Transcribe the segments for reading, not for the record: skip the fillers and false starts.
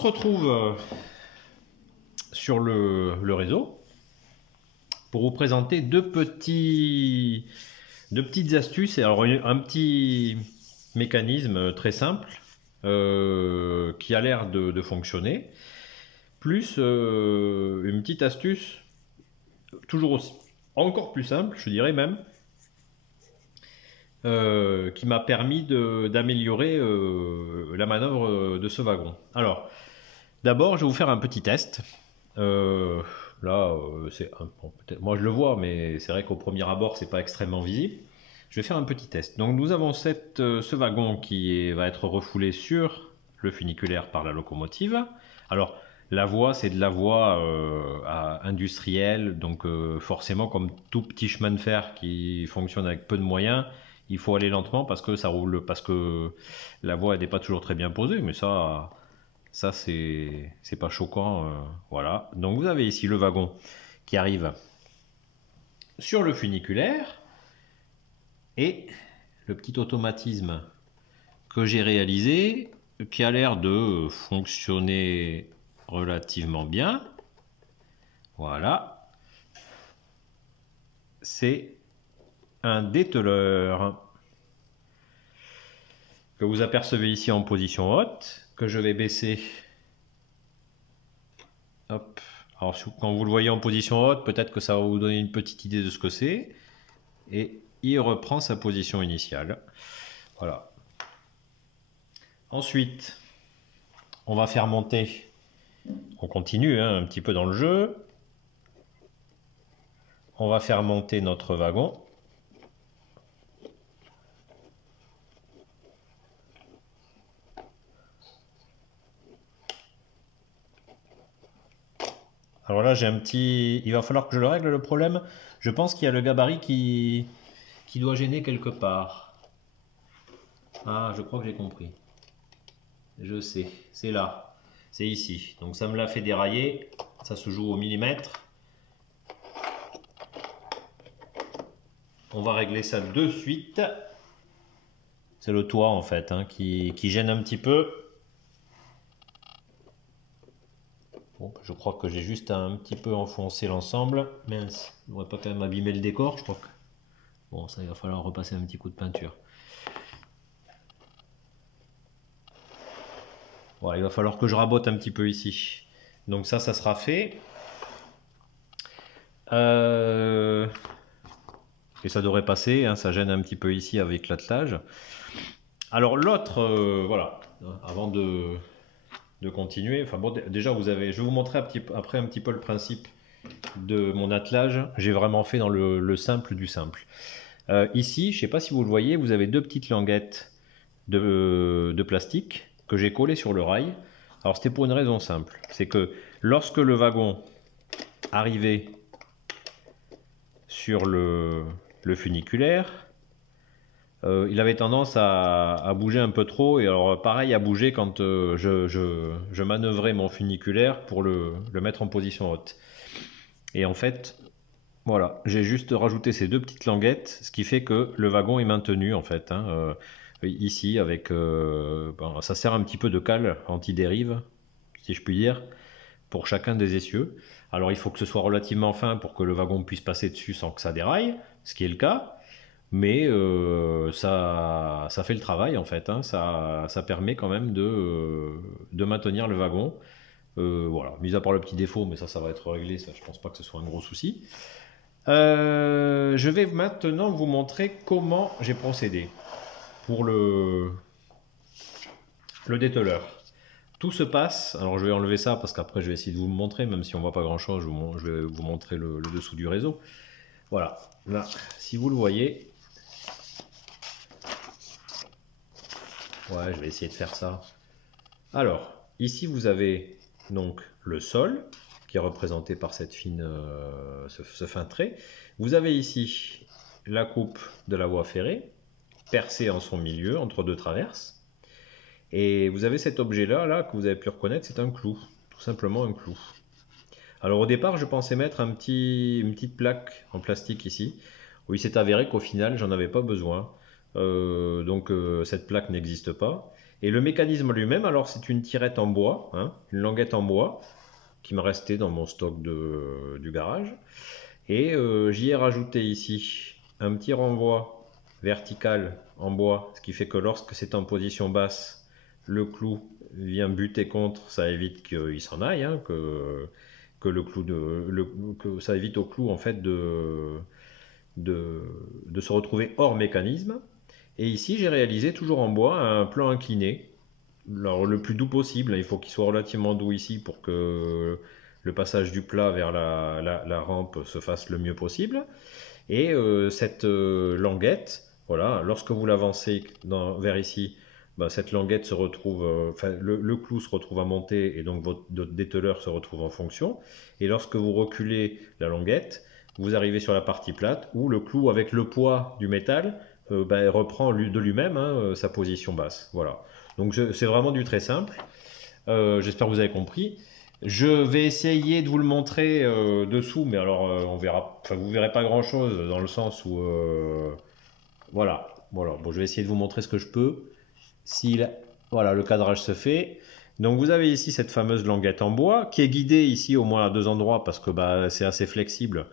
se retrouve sur le réseau pour vous présenter deux petites astuces. Alors un petit mécanisme très simple qui a l'air de fonctionner, plus une petite astuce toujours aussi, encore plus simple, je dirais même, qui m'a permis d'améliorer la manœuvre de ce wagon. Alors, d'abord, je vais vous faire un petit test. Moi je le vois, mais c'est vrai qu'au premier abord, c'est pas extrêmement visible. Je vais faire un petit test. Donc, nous avons ce wagon qui va être refoulé sur le funiculaire par la locomotive. Alors, la voie, c'est de la voie industrielle, donc forcément, comme tout petit chemin de fer qui fonctionne avec peu de moyens, il faut aller lentement parce que ça roule, parce que la voie n'est pas toujours très bien posée, mais ça c'est pas choquant. Voilà. Donc vous avez ici le wagon qui arrive sur le funiculaire et le petit automatisme que j'ai réalisé qui a l'air de fonctionner relativement bien. Voilà. C'est un dételeur que vous apercevez ici en position haute, que je vais baisser. Hop. Alors quand vous le voyez en position haute, peut-être que ça va vous donner une petite idée de ce que c'est. Et il reprend sa position initiale. Voilà. Ensuite, on va faire monter. On continue un petit peu dans le jeu. On va faire monter notre wagon. Alors là, j'ai un petit... Il va falloir que je le règle, le problème. Je pense qu'il y a le gabarit qui doit gêner quelque part. Ah, je crois que j'ai compris. Je sais, c'est là. C'est ici. Donc ça me l'a fait dérailler. Ça se joue au millimètre. On va régler ça de suite. C'est le toit en fait qui gêne un petit peu. Bon, je crois que j'ai juste un petit peu enfoncé l'ensemble. Mince, on ne devrait pas quand même abîmer le décor, je crois que... Bon, ça, il va falloir repasser un petit coup de peinture. Voilà, il va falloir que je rabote un petit peu ici. Donc ça sera fait. Et ça devrait passer, ça gêne un petit peu ici avec l'attelage. Alors l'autre, voilà, avant de continuer, enfin bon, déjà je vais vous montrer après un petit peu le principe de mon attelage. J'ai vraiment fait dans le simple du simple. Ici, je ne sais pas si vous le voyez, vous avez deux petites languettes de plastique que j'ai collées sur le rail. Alors c'était pour une raison simple, c'est que lorsque le wagon arrivait sur le funiculaire, il avait tendance à bouger un peu trop, et alors pareil à bouger quand je manœuvrais mon funiculaire pour le mettre en position haute. Et en fait, voilà, j'ai juste rajouté ces deux petites languettes, ce qui fait que le wagon est maintenu en fait. Ici, avec, ça sert un petit peu de cale anti-dérive, si je puis dire, pour chacun des essieux. Alors il faut que ce soit relativement fin pour que le wagon puisse passer dessus sans que ça déraille, ce qui est le cas. Mais ça fait le travail en fait, ça permet quand même de maintenir le wagon. Voilà, mis à part le petit défaut, mais ça va être réglé, ça, je pense pas que ce soit un gros souci. Je vais maintenant vous montrer comment j'ai procédé pour le dételeur. Tout se passe, alors je vais enlever ça parce qu'après je vais essayer de vous le montrer, même si on voit pas grand chose, je vais vous montrer le dessous du réseau. Voilà, là, si vous le voyez, ouais, je vais essayer de faire ça. Alors, ici vous avez donc le sol qui est représenté par cette fine, ce fin trait. Vous avez ici la coupe de la voie ferrée, percée en son milieu entre deux traverses. Et vous avez cet objet-là que vous avez pu reconnaître, c'est un clou, tout simplement un clou. Alors au départ, je pensais mettre une petite plaque en plastique ici. Oui, il s'est avéré qu'au final, j'en avais pas besoin. Donc cette plaque n'existe pas. Et le mécanisme lui-même, alors c'est une tirette en bois, hein, une languette en bois, qui me restait dans mon stock du garage. Et j'y ai rajouté ici un petit renvoi vertical en bois, ce qui fait que lorsque c'est en position basse, le clou vient buter contre, ça évite qu'il s'en aille, hein, que le clou que ça évite au clou en fait de se retrouver hors mécanisme. Et ici j'ai réalisé toujours en bois un plan incliné, alors, le plus doux possible, il faut qu'il soit relativement doux ici pour que le passage du plat vers la rampe se fasse le mieux possible. Et cette languette, voilà, lorsque vous l'avancez vers ici, bah, cette languette se retrouve, le clou se retrouve à monter et donc votre dételeur se retrouve en fonction. Et lorsque vous reculez la languette, vous arrivez sur la partie plate où le clou avec le poids du métal bah, reprend de lui-même hein, sa position basse. Voilà. Donc c'est vraiment du très simple. J'espère que vous avez compris. Je vais essayer de vous le montrer dessous, mais alors on verra. Enfin, vous verrez pas grand-chose dans le sens où voilà. Bon, je vais essayer de vous montrer ce que je peux. Si voilà, le cadrage se fait. Donc vous avez ici cette fameuse languette en bois qui est guidée ici au moins à 2 endroits parce que bah, c'est assez flexible.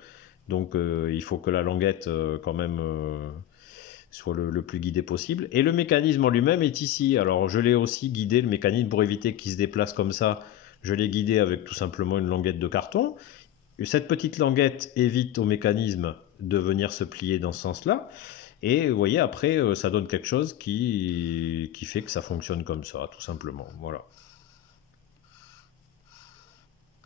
Donc il faut que la languette quand même soit le plus guidé possible. Et le mécanisme en lui-même est ici. Alors je l'ai aussi guidé, le mécanisme, pour éviter qu'il se déplace comme ça. Je l'ai guidé avec tout simplement une languette de carton. Cette petite languette évite au mécanisme de venir se plier dans ce sens-là. Et vous voyez, après, ça donne quelque chose qui fait que ça fonctionne comme ça, tout simplement. Voilà.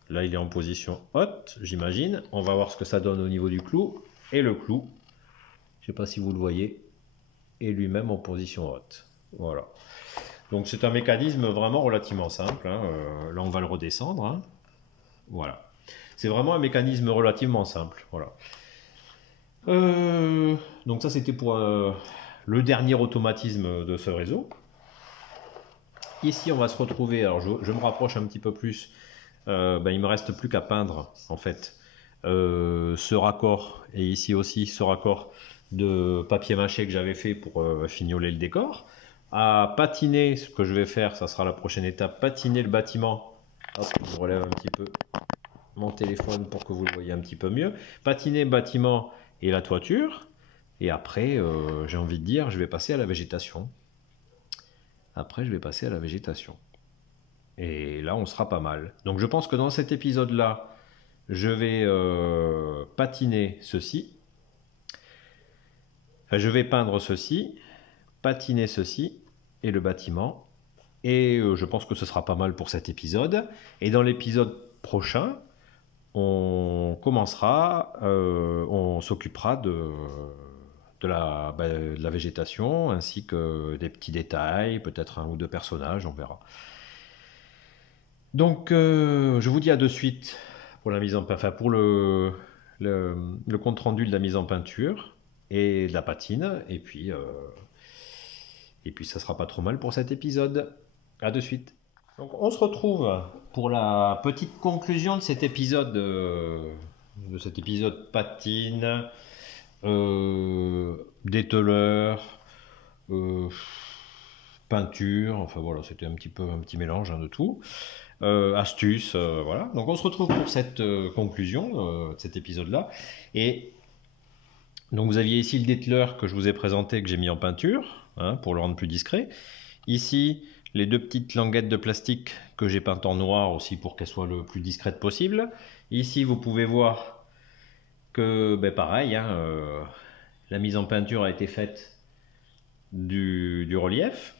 Là, il est en position haute, j'imagine. On va voir ce que ça donne au niveau du clou. Et le clou, je ne sais pas si vous le voyez, est lui-même en position haute. Voilà. Donc c'est un mécanisme vraiment relativement simple. Hein. Là, on va le redescendre. Hein. Voilà. C'est vraiment un mécanisme relativement simple. Voilà. Donc ça, c'était pour le dernier automatisme de ce réseau. Ici, on va se retrouver. Alors, je me rapproche un petit peu plus. Ben, il me reste plus qu'à peindre, en fait, ce raccord. Et ici aussi, ce raccord de papier mâché que j'avais fait pour fignoler le décor. À patiner, ce que je vais faire, ça sera la prochaine étape, patiner le bâtiment. Hop, je relève un petit peu mon téléphone pour que vous le voyez un petit peu mieux. Patiner le bâtiment et la toiture. Et après, j'ai envie de dire, je vais passer à la végétation. Après, je vais passer à la végétation. Et là, on sera pas mal. Donc je pense que dans cet épisode-là, je vais patiner ceci. Enfin, je vais peindre ceci, patiner ceci et le bâtiment. Et je pense que ce sera pas mal pour cet épisode. Et dans l'épisode prochain, on commencera, on s'occupera de la végétation ainsi que des petits détails, peut-être 1 ou 2 personnages, on verra. Donc je vous dis à de suite pour la mise en enfin pour le compte rendu de la mise en peinture et de la patine et puis ça sera pas trop mal pour cet épisode. À de suite. Donc on se retrouve pour la petite conclusion de cet épisode patine, dételeur, peinture, enfin voilà, c'était un petit mélange hein, de tout. Astuces, voilà. Donc on se retrouve pour cette conclusion de cet épisode-là. Et donc vous aviez ici le dételeur que je vous ai présenté, que j'ai mis en peinture, hein, pour le rendre plus discret. Ici, les 2 petites languettes de plastique que j'ai peintes en noir aussi pour qu'elles soient le plus discrètes possible. Ici, vous pouvez voir que, ben pareil, hein, la mise en peinture a été faite du relief.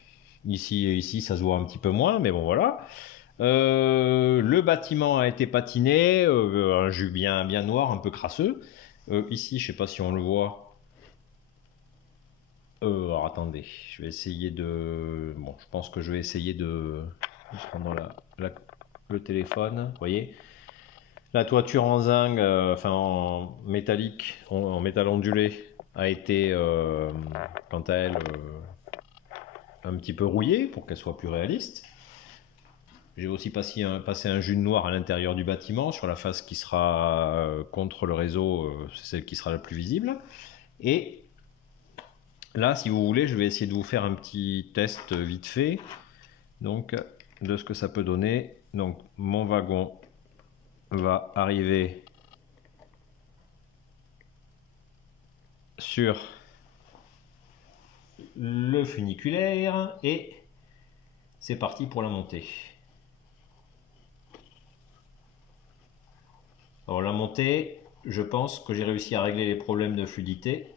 Ici, ça se voit un petit peu moins, mais bon, voilà. Le bâtiment a été patiné, un jus bien noir, un peu crasseux. Ici, je ne sais pas si on le voit. Alors attendez, je vais essayer de... Bon, je pense que je vais essayer de prendre le téléphone. Vous voyez, la toiture en zinc, enfin en métallique, en métal ondulé, a été, quant à elle, un petit peu rouillée pour qu'elle soit plus réaliste. J'ai aussi passé un jus de noir à l'intérieur du bâtiment, sur la face qui sera contre le réseau, c'est celle qui sera la plus visible. Et là, si vous voulez, je vais essayer de vous faire un petit test vite fait donc de ce que ça peut donner. Donc mon wagon va arriver sur le funiculaire et c'est parti pour la montée. Alors la montée, je pense que j'ai réussi à régler les problèmes de fluidité.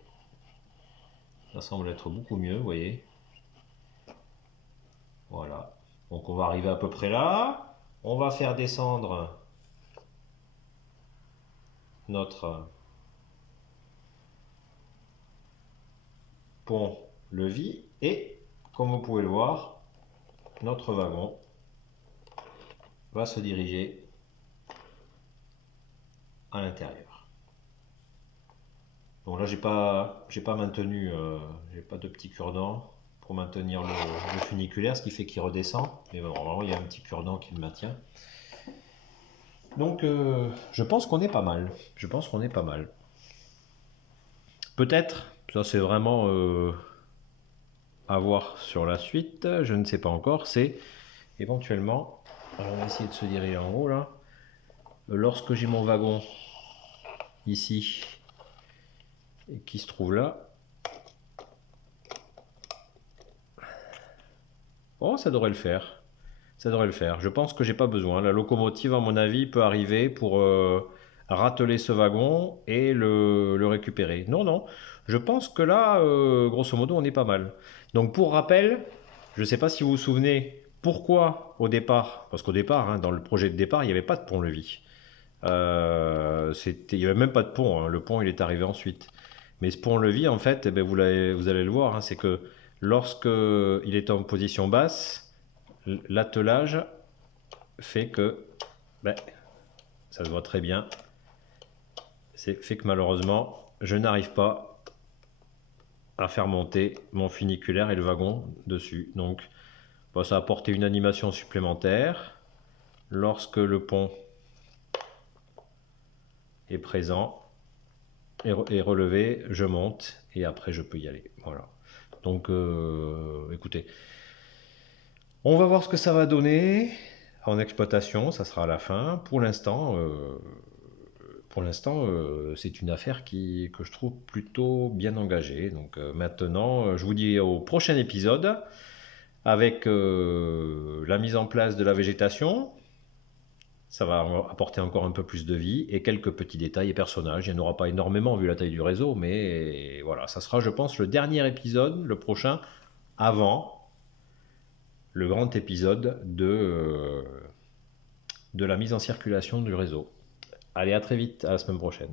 Ça semble être beaucoup mieux, vous voyez. Voilà. Donc on va arriver à peu près là. On va faire descendre notre pont-levis et comme vous pouvez le voir, notre wagon va se diriger à l'intérieur. Donc là j'ai pas maintenu, j'ai pas de petit cure-dent pour maintenir le funiculaire, ce qui fait qu'il redescend. Mais bon, normalement il y a un petit cure-dent qui le maintient. Donc je pense qu'on est pas mal. Je pense qu'on est pas mal. Peut-être, ça c'est vraiment à voir sur la suite, je ne sais pas encore, c'est éventuellement, alors on va essayer de se diriger en haut là, lorsque j'ai mon wagon ici et qui se trouve là, oh ça devrait le faire, ça devrait le faire, je pense que j'ai pas besoin, la locomotive à mon avis peut arriver pour rateler ce wagon et le récupérer. Non, non, je pense que là, grosso modo, on est pas mal. Donc pour rappel, je ne sais pas si vous vous souvenez pourquoi au départ, parce qu'au départ, hein, dans le projet de départ, il n'y avait pas de pont-levis. Il n'y avait même pas de pont, hein, le pont il est arrivé ensuite. Mais ce pont-levis, en fait, eh bien, vous allez le voir, hein, c'est que lorsque il est en position basse, l'attelage fait que, ben, ça se voit très bien, fait que malheureusement, je n'arrive pas à faire monter mon funiculaire et le wagon dessus. Donc, bon, ça a apporté une animation supplémentaire. Lorsque le pont est présent et relevé, je monte et après je peux y aller. Voilà. Donc, écoutez, on va voir ce que ça va donner en exploitation. Ça sera à la fin. Pour l'instant, c'est une affaire que je trouve plutôt bien engagée. Donc maintenant, je vous dis au prochain épisode avec la mise en place de la végétation. Ça va apporter encore un peu plus de vie et quelques petits détails et personnages. Il n'y en aura pas énormément vu la taille du réseau, mais voilà, ça sera, je pense, le dernier épisode, le prochain, avant le grand épisode de la mise en circulation du réseau. Allez, à très vite, à la semaine prochaine.